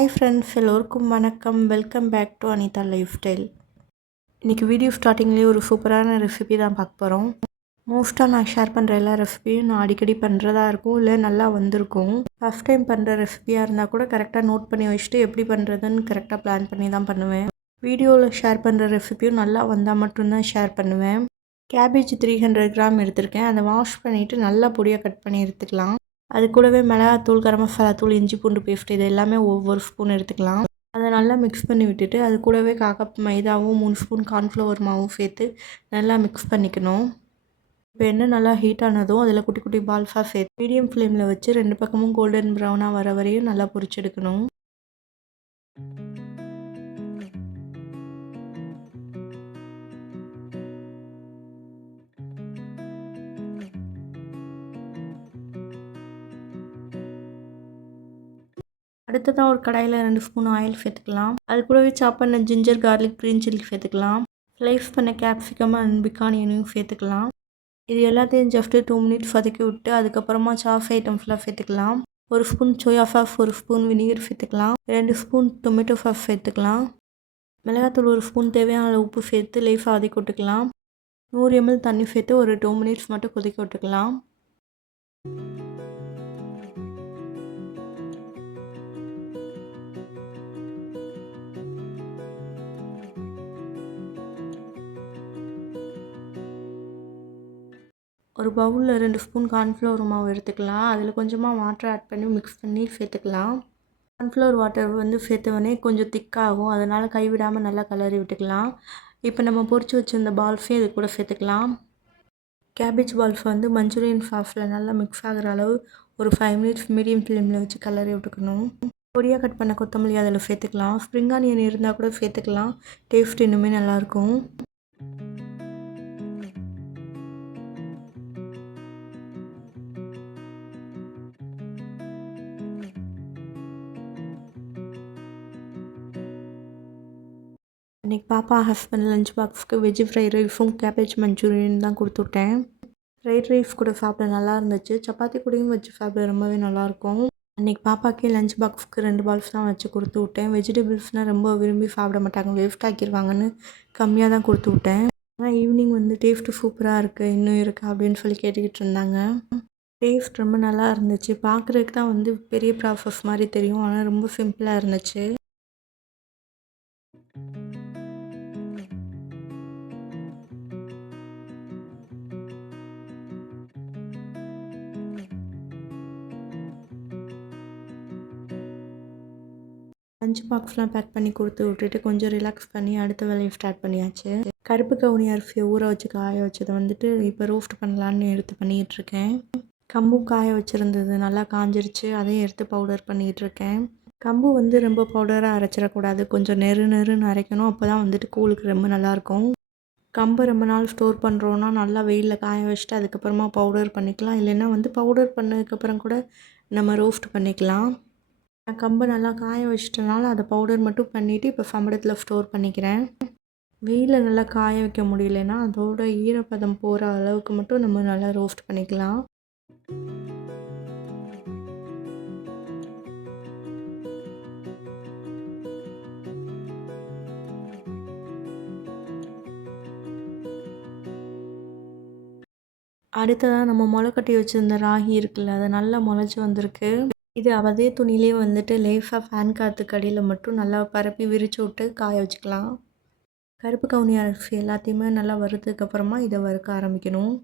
Hi friends, எல்லோருக்கும் வணக்கம். Welcome back to Anitha lifestyle. இன்றைக்கி வீடியோ ஸ்டார்டிங்லேயே ஒரு சூப்பரான ரெசிபி தான் பார்க்க போகிறோம். மோஸ்ட்டாக நான் ஷேர் பண்ணுற எல்லா ரெசிபியும் நான் அடிக்கடி பண்ணுறதா இருக்கும், இல்லை நல்லா வந்திருக்கும். ஃபஸ்ட் டைம் பண்ணுற ரெசிபியாக இருந்தால் கூட கரெக்டாக நோட் பண்ணி வச்சுட்டு எப்படி பண்ணுறதுன்னு கரெக்டாக பிளான் பண்ணி தான் பண்ணுவேன். வீடியோவில் ஷேர் பண்ணுற ரெசிபியும் நல்லா வந்தால் மட்டும்தான் ஷேர் பண்ணுவேன். கேபேஜ் 300 கிராம் எடுத்திருக்கேன். அதை வாஷ் பண்ணிவிட்டு நல்லா பொடியாக கட் பண்ணி எடுத்துக்கலாம். அது கூடவே மிளகாத்தூள், கரம் மசாலா தூள், இஞ்சி பூண்டு பேஸ்ட் இது எல்லாமே ஒவ்வொரு ஸ்பூன் எடுத்துக்கலாம். அதை நல்லா மிக்ஸ் பண்ணி விட்டுட்டு அது கூடவே 1/4 கப் மைதாவும் 3 ஸ்பூன் கார்ன்ஃப்ளவர் மாவும் சேர்த்து நல்லா மிக்ஸ் பண்ணிக்கணும். இப்போ எண்ணெய் நல்லா ஹீட் ஆனதும் அதில் குட்டி குட்டி பால்ஸாக சேர்த்து மீடியம் ஃப்ளேமில் வச்சு 2 பக்கமும் கோல்டன் ப்ரௌனாக வர வரையும் நல்லா பொரிச்செடுக்கணும். அடுத்ததாக ஒரு கடாயில் 2 ஸ்பூன் ஆயில் சேர்த்துக்கலாம். அது கூடவே சாப் பண்ண ஜிஞ்சர், கார்லிக், க்ரீன் சில்லி சேர்த்துக்கலாம். ஸ்லைஸ் பண்ண கேப்சிகம் அண்ட் பிகானியனையும் சேர்த்துக்கலாம். இது எல்லாத்தையும் ஜஸ்ட்டு 2 மினிட்ஸ் வதக்கி விட்டு அதுக்கப்புறமா சாஸ் ஐட்டம்ஸ்லாம் சேர்த்துக்கலாம். 1 spoon soya sauce, 1 spoon vinegar சேர்த்துக்கலாம். 2 ஸ்பூன் டொமேட்டோ சாஸ் சேர்த்துக்கலாம். மிளகாத்தூள் 1 ஸ்பூன், தேவையான அளவு உப்பு சேர்த்து லேசாக வதக்கி விட்டுக்கலாம். 100 ml தண்ணி சேர்த்து ஒரு 2 மினிட்ஸ் மட்டும் கொதிக்க விட்டுக்கலாம். ஒரு பவுலில் 2 ஸ்பூன் கார்ன்ஃப்ளவர் மாவு எடுத்துக்கலாம். அதில் கொஞ்சமாக வாட்டர் ஆட் பண்ணி மிக்ஸ் பண்ணி சேர்த்துக்கலாம். கார்ன்ஃப்ளவர் வாட்டர் சேர்த்தவொடனே கொஞ்சம் திக்காகும், அதனால் கைவிடாமல் நல்லா கிளறி விட்டுக்கலாம். இப்போ நம்ம பொரிச்சு வச்சுருந்த பால்ஸையும் இது கூட சேர்த்துக்கலாம். கேபேஜ் பால்ஸ் மஞ்சூரியன் சாஸில் நல்லா மிக்ஸ் ஆகிற அளவு ஒரு 5 மினிட்ஸ் மீடியம் ஃப்ளேமில் வச்சு கிளறி விட்டுக்கணும். பொடியாக கட் பண்ண கொத்தமல்லி அதில் சேர்த்துக்கலாம். ஸ்ப்ரிங் ஆனியன் இருந்தால் கூட சேர்த்துக்கலாம், டேஸ்ட் இன்னுமே நல்லாயிருக்கும். இன்றைக்கி பாப்பா ஹஸ்பண்ட் லஞ்ச் பாக்ஸுக்கு வெஜ் ஃப்ரைட் ரைஸும் கேபேஜ் மஞ்சூரியன் தான் கொடுத்துவிட்டேன். ஃப்ரைட் ரைஸ் கூட சாப்பிட நல்லா இருந்துச்சு. சப்பாத்தி கூடயும் வச்சு சாப்பிட ரொம்பவே நல்லாயிருக்கும். அன்றைக்கி பாப்பாக்கே லஞ்ச் பாக்ஸுக்கு 2 பால்ஸ் தான் வச்சு கொடுத்து விட்டேன். வெஜிடபிள்ஸ்னால் ரொம்ப விரும்பி சாப்பிட மாட்டாங்க, வேஸ்ட் ஆக்கிடுவாங்கன்னு கம்மியாக தான் கொடுத்து விட்டேன். ஆனால் ஈவினிங் டேஸ்ட்டு சூப்பராக இருக்குது, இன்னும் இருக்கா அப்படின்னு சொல்லி கேட்டுக்கிட்டு இருந்தாங்க. டேஸ்ட் ரொம்ப நல்லா இருந்துச்சு. பார்க்குறதுக்கு தான் பெரிய ப்ராசஸ் மாதிரி தெரியும், ஆனால் ரொம்ப சிம்பிளாக இருந்துச்சு. லஞ்ச் பாக்ஸ்லாம் பேக் பண்ணி கொடுத்து விட்டுட்டு கொஞ்சம் ரிலாக்ஸ் பண்ணி அடுத்த வேலையை ஸ்டார்ட் பண்ணியாச்சு. கருப்பு கவுனி அரிசியை ஊற வச்சு காய வச்சதை இப்போ ரோஸ்ட் பண்ணலான்னு எடுத்து பண்ணிகிட்ருக்கேன். கம்பும் காய வச்சுருந்தது நல்லா காஞ்சிருச்சு, அதையும் எடுத்து பவுடர் பண்ணிகிட்ருக்கேன். கம்பு ரொம்ப பவுடராக அரைச்சிடக்கூடாது, கொஞ்சம் நெருன்னு அரைக்கணும். அப்போ தான் கூழுக்கு ரொம்ப நல்லாயிருக்கும். கம்பை ரொம்ப நாள் ஸ்டோர் பண்ணுறோன்னா நல்லா வெயிலில் காய வச்சுட்டு அதுக்கப்புறமா பவுடர் பண்ணிக்கலாம். இல்லைன்னா பவுடர் பண்ணதுக்கப்புறம் கூட நம்ம ரோஸ்ட் பண்ணிக்கலாம். நான் கம்பை நல்லா காய வச்சிட்டனால அதை பவுடர் மட்டும் பண்ணிவிட்டு இப்போ சம்பளத்தில் ஸ்டோர் பண்ணிக்கிறேன். வெயிலில் நல்லா காய வைக்க முடியலன்னா அதோட ஈரப்பதம் போகிற அளவுக்கு மட்டும் நம்ம நல்லா ரோஸ்ட் பண்ணிக்கலாம். அடுத்ததாக நம்ம முளைக்கட்டி வச்சுருந்த ராகி இருக்குல்ல, அது நல்லா முளைச்சி வந்திருக்கு. இது அதே துணியிலே லேசாக ஃபேன் காற்றுக்கு அடியில் மட்டும் நல்லா பரப்பி விரித்து விட்டு காய வச்சுக்கலாம். கருப்பு கவுனி அரிசி எல்லாத்தையுமே நல்லா வறுத்ததுக்கப்புறமா இதை வறுக்க ஆரம்பிக்கணும்.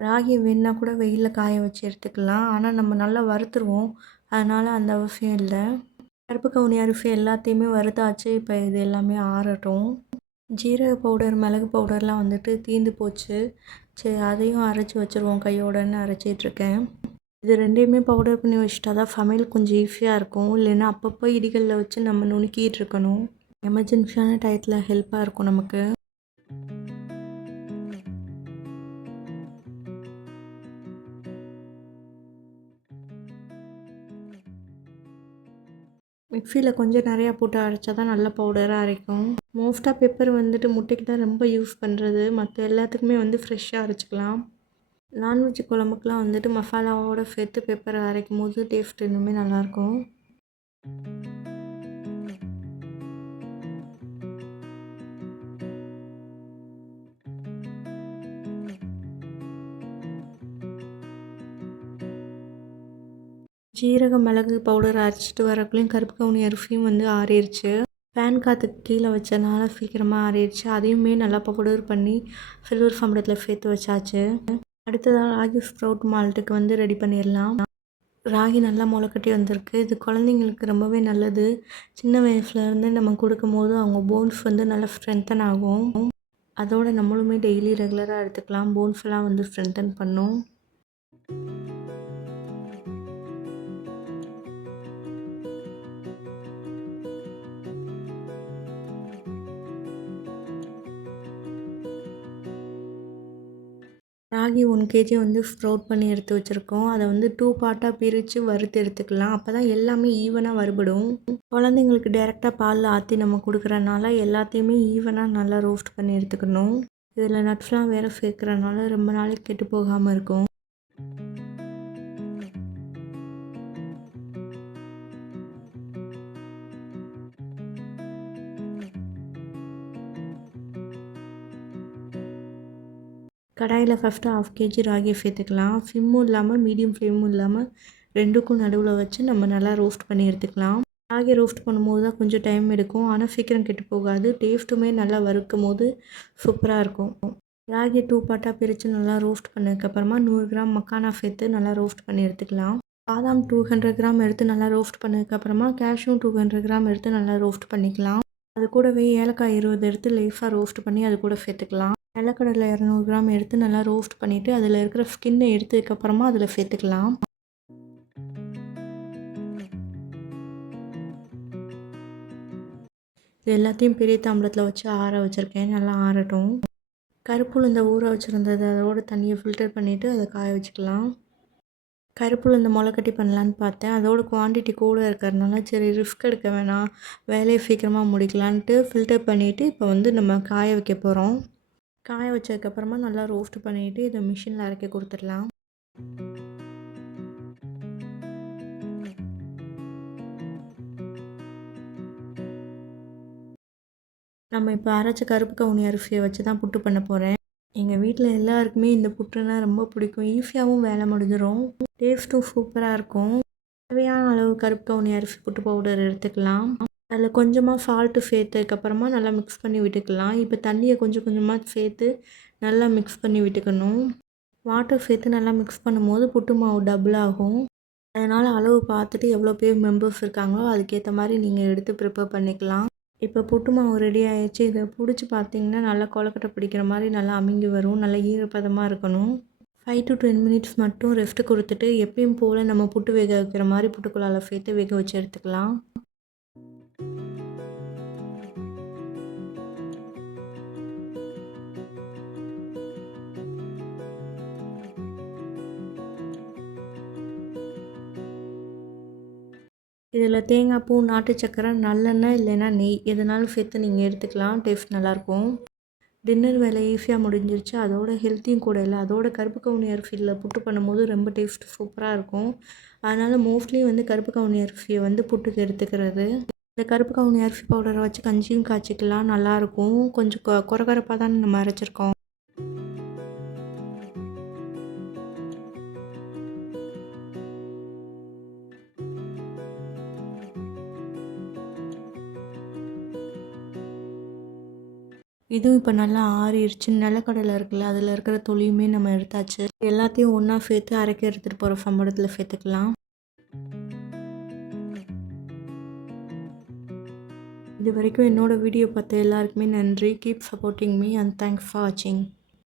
ராகி வேணுன்னா கூட வெயிலில் காய வச்சு எடுத்துக்கலாம், ஆனால் நம்ம நல்லா வறுத்துருவோம், அதனால் அந்த அவசியம் இல்லை. கருப்பு கவுனி அரிசி எல்லாத்தையுமே வறுத்தாச்சு. இப்போ இது எல்லாமே ஆறட்டும். ஜீரக பவுடர், மிளகு பவுடர்லாம் தீர்ந்து போச்சு. சரி, அதையும் அரைச்சி வச்சுருவோம், கையோடன்னு அரைச்சிட்ருக்கேன். இது 2யுமே பவுடர் பண்ணி வச்சுட்டா தான் சமையல் கொஞ்சம் ஈஸியாக இருக்கும். இல்லைன்னா அப்பப்போ இடிகளில் வச்சு நம்ம நுணுக்கிட்டு இருக்கணும். எமர்ஜென்சியான டயத்தில் ஹெல்ப்பாக இருக்கும் நமக்கு. மிக்ஸியில் கொஞ்சம் நிறையா போட்டு அரைச்சா தான் நல்ல பவுடராக அரைக்கும். மோஸ்ட்டாக பெப்பர் வந்துட்டு முட்டைக்கு தான் ரொம்ப யூஸ் பண்ணுறது, மற்ற எல்லாத்துக்குமே வந்து ஃப்ரெஷ்ஷாக அரைச்சிக்கலாம். நான்வெஜ் குழம்புக்குலாம் வந்துட்டு மசாலாவோடு சேர்த்து பெப்பரை அரைக்கும் போது டேஸ்ட் இன்னுமே நல்லாயிருக்கும். ஜீரக மிளகு பவுடர் அரைச்சிட்டு வரக்குள்ளேயும் கருப்பு கவுனி அரிசியும் வந்து ஆறிடுச்சு. ஃபேன் காற்றுக்கு கீழே வச்சனால சீக்கிரமாக ஆறிடுச்சு. அதையுமே நல்லா பவுடர் பண்ணி சில்வர் சம்பளத்தில் சேர்த்து வச்சாச்சு. அடுத்ததாக ராகி ஸ்ப்ரவுட் மால்ட்டுக்கு வந்து ரெடி பண்ணிடலாம். ராகி நல்லா முளைக்கட்டி வந்திருக்கு. இது குழந்தைங்களுக்கு ரொம்பவே நல்லது. சின்ன வயசுலேருந்து நம்ம கொடுக்கும்போது அவங்க போன்ஸ் வந்து நல்லா ஸ்ட்ரென்தன் ஆகும். அதோடு நம்மளுமே டெய்லி ரெகுலராக எடுத்துக்கலாம். போன்ஸ் எல்லாம் வந்து ஸ்ட்ரென்தன் பண்ணும். ராகி 1 kg வந்து ஸ்ப்ரவுட் பண்ணி எடுத்து வச்சுருக்கோம். அதை வந்து 2 பார்ட்டாக பிரித்து வறுத்து எடுத்துக்கலாம். அப்போ தான் எல்லாமே ஈவனாக வறுபடும். குழந்தைங்களுக்கு டேரெக்டாக பாலில் ஆற்றி நம்ம கொடுக்குறனால எல்லாத்தையுமே ஈவனாக நல்லா ரோஸ்ட் பண்ணி எடுத்துக்கணும். இதில் நட்ஸ்லாம் வேறு சேர்க்குறனால ரொம்ப நாளைக்கு கெட்டு போகாமல் இருக்கும். கடாயில் ஃபஸ்ட்டு 1/2 kg ராகியை சேர்த்துக்கலாம். ஃப்ளிம்மும் இல்லாமல் மீடியம் ஃப்ளேமும் இல்லாமல் ரெண்டுக்கும் நடுவில் வச்சு நம்ம நல்லா ரோஸ்ட் பண்ணி எடுத்துக்கலாம். ராகி ரோஸ்ட் பண்ணும்போது தான் கொஞ்சம் டைம் எடுக்கும், ஆனால் சீக்கிரம் கெட்டு போகாது. டேஸ்ட்டுமே நல்லா வறுக்கும் போது சூப்பராக இருக்கும். ராகி 2 பார்ட்டாக பிரித்து நல்லா ரோஸ்ட் பண்ணதுக்கப்புறமா 100 கிராம் மக்கானா சேர்த்து நல்லா ரோஸ்ட் பண்ணி எடுத்துக்கலாம். பாதாம் 200 கிராம் எடுத்து நல்லா ரோஸ்ட் பண்ணதுக்கப்புறமா கேஷ்யூ 200 கிராம் எடுத்து நல்லா ரோஸ்ட் பண்ணிக்கலாம். அது கூடவே ஏலக்காய் 20 எடுத்து லேஸாக ரோஸ்ட் பண்ணி அது கூட சேர்த்துக்கலாம். நிலக்கடலை 200 கிராம் எடுத்து நல்லா ரோஸ்ட் பண்ணிவிட்டு அதில் இருக்கிற ஸ்கின்னை எடுத்ததுக்கப்புறமா அதில் சேர்த்துக்கலாம். இது எல்லாத்தையும் பெரிய தாம்பலத்தில் வச்சு ஆற வச்சுருக்கேன். நல்லா ஆறட்டும். கருப்புளுந்தை ஊற வச்சுருந்தது அதோட தண்ணியை ஃபில்டர் பண்ணிவிட்டு அதை காய வச்சுக்கலாம். கருப்புளுந்தை முளைக்கட்டி பண்ணலான்னு பார்த்தேன். அதோட குவான்டிட்டி கூட இருக்கிறதுனால சரி ரிஸ்க் எடுக்க வேணாம், வேலையை சீக்கிரமாக முடிக்கலான்ட்டு ஃபில்டர் பண்ணிவிட்டு இப்போ வந்து நம்ம காய வைக்க போகிறோம். காய வச்சதுக்கப்புறமா நல்லா ரோஸ்ட் பண்ணிவிட்டு இதை மிஷினில் அரைக்க கொடுத்துடலாம். நம்ம இப்போ அரைச்ச கருப்பு கவுனி அரிசியை வச்சு தான் புட்டு பண்ண போகிறேன். எங்கள் வீட்டில் எல்லாருக்குமே இந்த புட்டுனா ரொம்ப பிடிக்கும். ஈஸியாகவும் வேலை முடிஞ்சிடும், டேஸ்ட்டும் சூப்பராக இருக்கும். தேவையான அளவு கருப்பு கவுனி அரிசி புட்டு பவுடர் எடுத்துக்கலாம். அதில் கொஞ்சமாக சால்ட்டு சேர்த்ததுக்கப்புறமா நல்லா மிக்ஸ் பண்ணி விட்டுக்கலாம். இப்போ தண்ணியை கொஞ்சம் கொஞ்சமாக சேர்த்து நல்லா மிக்ஸ் பண்ணி விட்டுக்கணும். வாட்டர் சேர்த்து நல்லா மிக்ஸ் பண்ணும்போது புட்டு மாவு டபுள் ஆகும். அதனால் அளவு பார்த்துட்டு எவ்வளோ பேர் மெம்பர்ஸ் இருக்காங்களோ அதுக்கேற்ற மாதிரி நீங்கள் எடுத்து ப்ரிப்பேர் பண்ணிக்கலாம். இப்போ புட்டு மாவு ரெடி ஆகிடுச்சு. இதை பிடிச்சி பார்த்தீங்கன்னா நல்லா கொலக்கட்டை பிடிக்கிற மாதிரி நல்லா அமுங்கி வரும். நல்லா ஈரப்பதமாக இருக்கணும். 5 to 10 minutes மட்டும் ரெஸ்ட்டு கொடுத்துட்டு எப்பயும் போல் நம்ம புட்டு வேக வைக்கிற மாதிரி புட்டுக்குள்ளால் சேர்த்து வேக வச்சு எடுத்துக்கலாம். இதில் தேங்காய் பூ, நாட்டு சக்கரை, நல்லெண்ணெய் இல்லைன்னா நெய் எதுனாலும் சேர்த்து நீங்கள் எடுத்துக்கலாம். டேஸ்ட் நல்லாயிருக்கும். டின்னர் வேலை ஈஸியாக முடிஞ்சிருச்சு. அதோட ஹெல்த்தியும் கூட இல்லை. அதோட கருப்பு கவுனி அரிசியில் புட்டு பண்ணும்போது ரொம்ப டேஸ்ட் சூப்பராக இருக்கும். அதனால் மோஸ்ட்லி வந்து கருப்பு கவுனி அரிசியை வந்து புட்டுக்கு எடுத்துக்கிறது. இந்த கருப்பு கவுனி அரிசி பவுடரை வச்சு கஞ்சியும் காய்ச்சிக்கலாம், நல்லாயிருக்கும். கொஞ்சம் கொரகொரப்பாக தான் நம்ம அரைச்சிருக்கோம். இதுவும் இப்போ நல்லா ஆறிடுச்சு. நிலக்கடலை இருக்குல்ல, அதில் இருக்கிற தொலியுமே நம்ம எடுத்தாச்சு. எல்லாத்தையும் ஒன்றா சேர்த்து அரைக்க எடுத்துகிட்டு போகிற சம்பளத்தில் சேர்த்துக்கலாம். இது வரைக்கும் என்னோடய வீடியோ பார்த்த எல்லாருக்குமே நன்றி. Keep supporting me and thanks for வாட்சிங்.